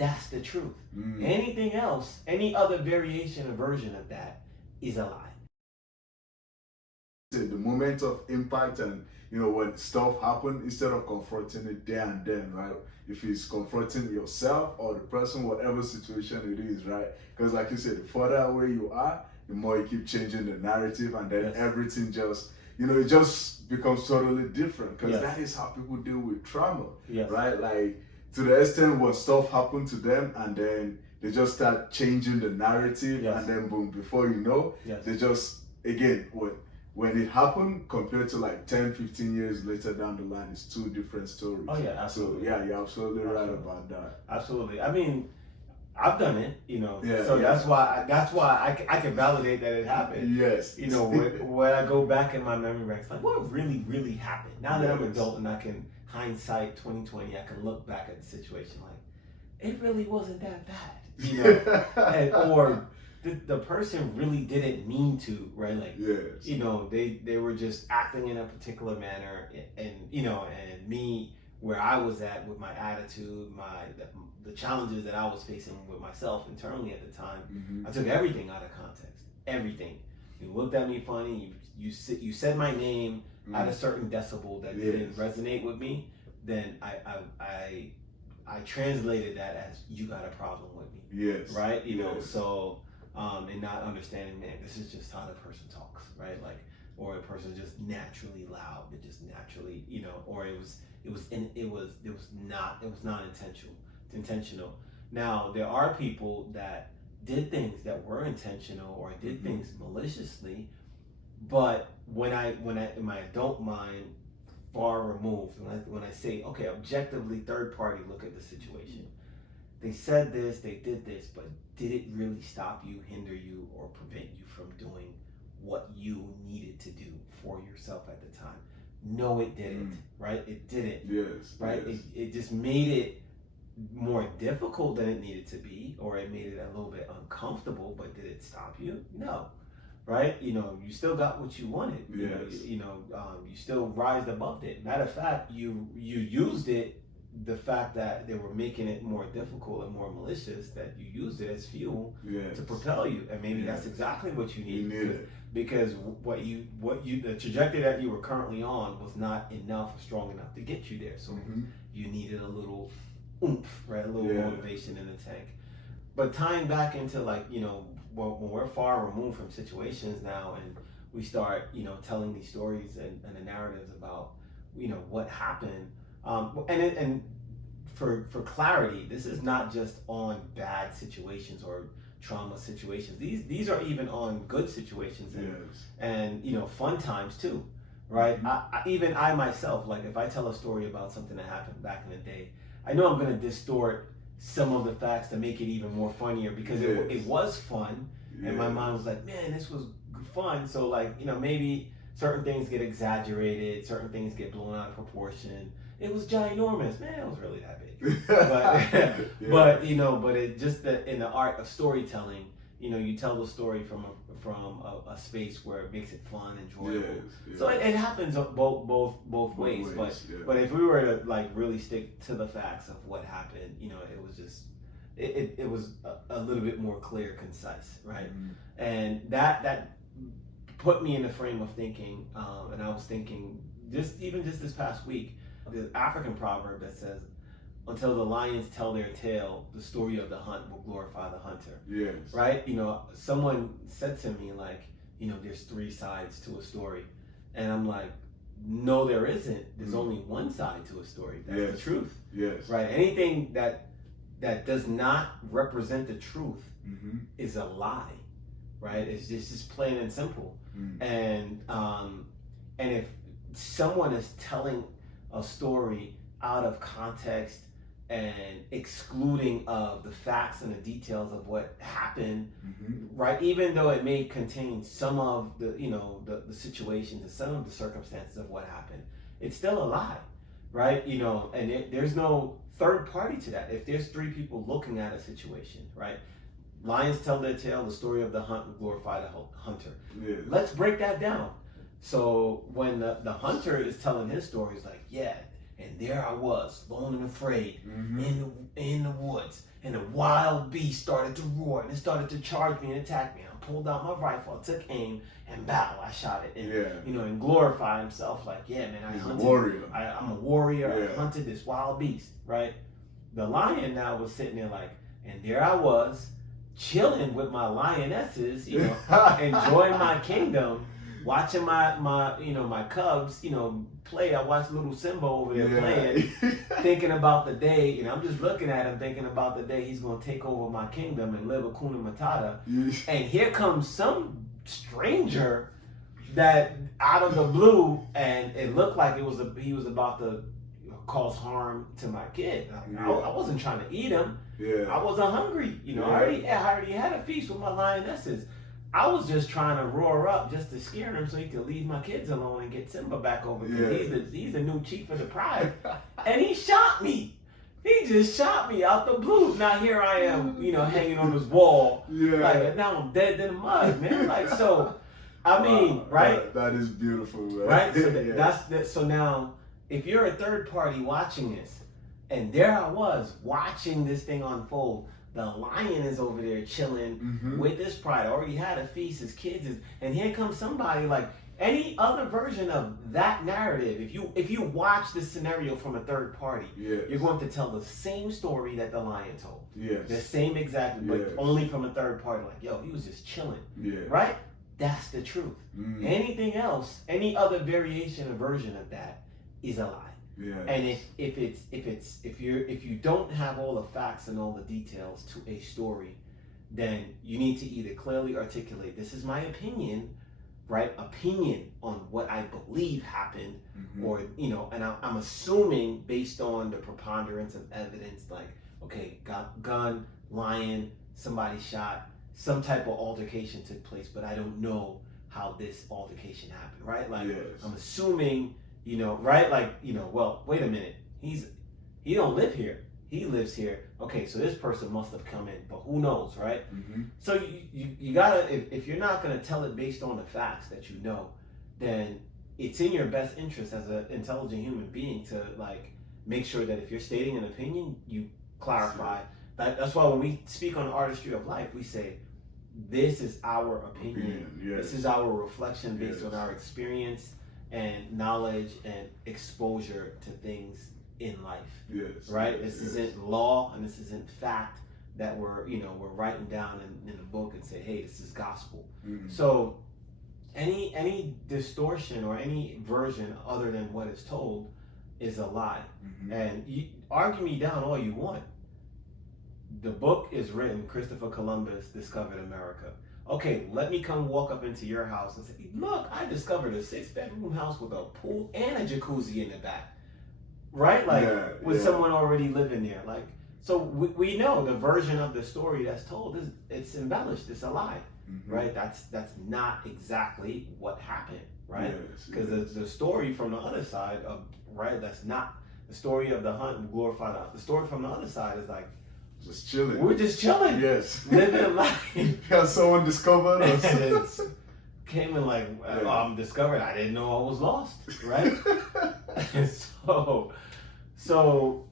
that's the truth. Anything else, any other variation or version of that is a lie. The moment of impact, and when stuff happen, instead of confronting it there and then, right? If it's confronting yourself or the person, whatever situation it is, right? Because like you said, the further away you are, the more you keep changing the narrative, and then everything just it just becomes totally different, because that is how people deal with trauma, right? Like, to the extent when stuff happened to them, and then they just start changing the narrative, and then boom, before you know, they just, again, when it happened compared to like 10, 15 years later down the line, it's two different stories. Oh yeah, absolutely. So yeah, you're absolutely right about that. Absolutely. I mean, I've done it, so that's why I can validate that it happened. Yes. When I go back in my memory banks, like, what really, really happened? Now that I'm an adult and I can hindsight 2020, I can look back at the situation like, it really wasn't that bad, or the person really didn't mean to, right? Like, they were just acting in a particular manner, and me, where I was at with my attitude, the challenges that I was facing with myself internally at the time, I took everything out of context. Everything. You looked at me funny. You said my name at a certain decibel that didn't resonate with me. Then I translated that as, you got a problem with me. Yes. Right. So. And not understanding, man, this is just how the person talks, right? Like, or a person just naturally loud, it just naturally, or it was not intentional. Now, there are people that did things that were intentional or did things maliciously, but when I in my adult mind, far removed, when I say, okay, objectively, third party, look at the situation. They said this, they did this, but did it really stop you, hinder you, or prevent you from doing what you needed to do for yourself at the time? No, it didn't, right? It didn't. Yes. Right? Yes. It just made it more difficult than it needed to be, or it made it a little bit uncomfortable, but did it stop you? No. Right? You still got what you wanted. Yes. You still rised above it. Matter of fact, you used it. The fact that they were making it more difficult and more malicious, that you used it as fuel to propel you, and maybe that's exactly what you needed. Because the trajectory that you were currently on was not enough or strong enough to get you there. So you needed a little oomph, right? A little motivation in the tank. But tying back into, like, when we're far removed from situations now, and we start, telling these stories and the narratives about, what happened. And for clarity, this is not just on bad situations or trauma situations. These are even on good situations and fun times too, right? Even I myself, like, if I tell a story about something that happened back in the day, I know I'm going to distort some of the facts to make it even more funnier, because it was fun, and my mind was like, man, this was fun. So, like, maybe certain things get exaggerated, certain things get blown out of proportion. It was ginormous, man. It was really that big, but but it just in the art of storytelling, you tell the story from a space where it makes it fun, enjoyable. So it happens both ways. But if we were to, like, really stick to the facts of what happened, it was just it was a little bit more clear, concise, right? And that put me in the frame of thinking, and I was thinking just this past week. The African proverb that says, until the lions tell their tale, the story of the hunt will glorify the hunter. Yes. Right? Someone said to me, like, there's three sides to a story. And I'm like, no, there isn't. There's only one side to a story. That's the truth. Yes. Right? Anything that does not represent the truth is a lie. Right? It's just plain and simple. And if someone is telling a story out of context and excluding of the facts and the details of what happened, right? Even though it may contain some of the the situations and some of the circumstances of what happened, it's still a lie, right? And there's no third party to that. If there's three people looking at a situation, right? Lions tell their tale, the story of the hunt will glorify the hunter. Let's break that down. So when the hunter is telling his story, it's like, and there I was, alone and afraid, in the woods, and a wild beast started to roar, and it started to charge me and attack me. I pulled out my rifle, I took aim, and battle, I shot it, and and glorify himself like, yeah, man, I hunted. Warrior. I'm a warrior. I hunted this wild beast, right? The lion now was sitting there like, and there I was, chilling with my lionesses, enjoying my kingdom, watching my cubs, play. I watched little Simba over there playing, thinking about the day, and I'm just looking at him, thinking about the day he's gonna take over my kingdom and live Hakuna Matata. And here comes some stranger that out of the blue, and it looked like he was about to cause harm to my kid. I wasn't trying to eat him. I wasn't hungry. I already had a feast with my lionesses. I was just trying to roar up just to scare him so he could leave my kids alone and get Simba back over. He's the new chief of the pride. And he shot me. He just shot me out the blue. Now here I am, hanging on this wall. Like, now I'm dead in the mud, man. Like, so, I mean, right? That is beautiful, man. Right? So so now, if you're a third party watching this, and there I was watching this thing unfold, the lion is over there chilling with his pride. Already had a feast, his kids is, and here comes somebody like any other version of that narrative. If you watch this scenario from a third party, you're going to tell the same story that the lion told. The same exact, but only from a third party. Like, yo, he was just chilling. Right? That's the truth. Anything else, any other variation or version of that is a lie. And if you don't have all the facts and all the details to a story, then you need to either clearly articulate, this is my opinion, right? Opinion on what I believe happened, or and I'm assuming based on the preponderance of evidence, like, okay, gun, lion, somebody shot, some type of altercation took place, but I don't know how this altercation happened, right? Like, I'm assuming. Right? Like, well, wait a minute. He don't live here. He lives here. Okay, so this person must have come in, but who knows, right? So you gotta, if you're not gonna tell it based on the facts that you know, then it's in your best interest as an intelligent human being to like make sure that if you're stating an opinion, you clarify. That's why when we speak on the artistry of life, we say, this is our opinion. This is our reflection based on our experience and knowledge and exposure to things in life. Right? This isn't law and this isn't fact that we're writing down in a book and say, hey, this is gospel. So any distortion or any version other than what is told is a lie. And you argue me down all you want. The book is written, Christopher Columbus discovered America. Okay, let me come walk up into your house and say, look, I discovered a 6-bedroom house with a pool and a jacuzzi in the back. Right? Like, with someone already living there. Like, so we know the version of the story that's told it's embellished, it's a lie. Right? That's not exactly what happened, right? Because the story from the other side of, right, that's not the story of the hunt and glorify the story from the other side is like, just chilling. We're just chilling. Living a life. Someone discovered us. And came and like, I'm discovered. I didn't know I was lost, right? so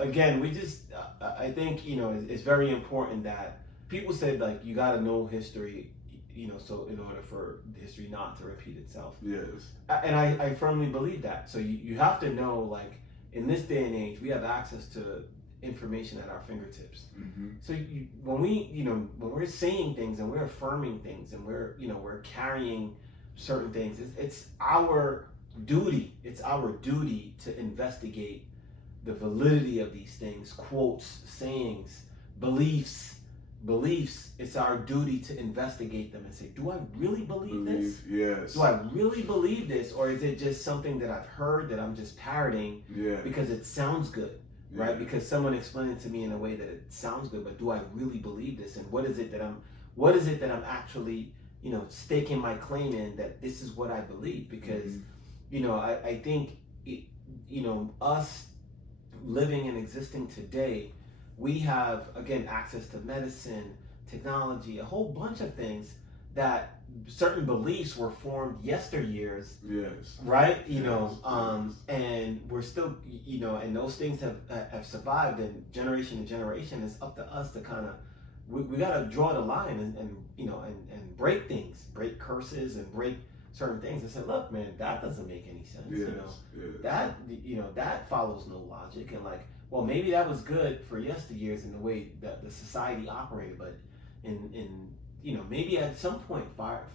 again, we just, I think, it's very important that people said like, you got to know history, so in order for history not to repeat itself. And I firmly believe that. So you have to know, like, in this day and age, we have access to information at our fingertips. So when we're saying things and we're affirming things and we're carrying certain things, it's our duty. It's our duty to investigate the validity of these things, quotes, sayings, beliefs. It's our duty to investigate them and say, do I really believe this? Do I really believe this, or is it just something that I've heard that I'm just parroting because it sounds good? Right? Because someone explained it to me in a way that it sounds good, but do I really believe this? And what is it that I'm actually, staking my claim in, that this is what I believe? Because, I think, us living and existing today, we have, again, access to medicine, technology, a whole bunch of things that certain beliefs were formed yesteryears, yes, right? And we're still, and those things have survived, and generation to generation. It's up to us to kind of, we got to draw the line and break things, break curses and break certain things and say, look, man, that doesn't make any sense. That follows no logic, and like, well, maybe that was good for yesteryears in the way that the society operated, but in maybe at some point,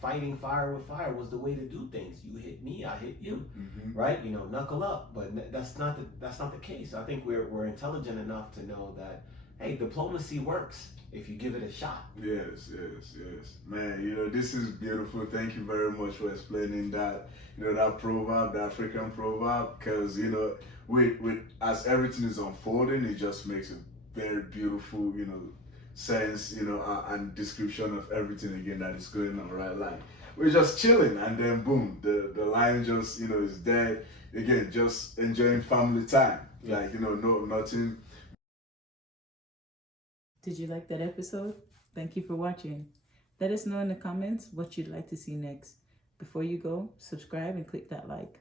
fighting fire with fire was the way to do things. You hit me, I hit you, right? Knuckle up. But that's not the case. I think we're intelligent enough to know that, hey, diplomacy works if you give it a shot. Yes. Man, this is beautiful. Thank you very much for explaining that. That proverb, the African proverb, because with as everything is unfolding, it just makes a very beautiful, sense, and description of everything again that is going on, right? Like, we're just chilling, and then boom, the lion just, is dead again, just enjoying family time. Like, no, nothing. Did you like that episode? Thank you for watching. Let us know in the comments what you'd like to see next. Before you go, subscribe and click that like.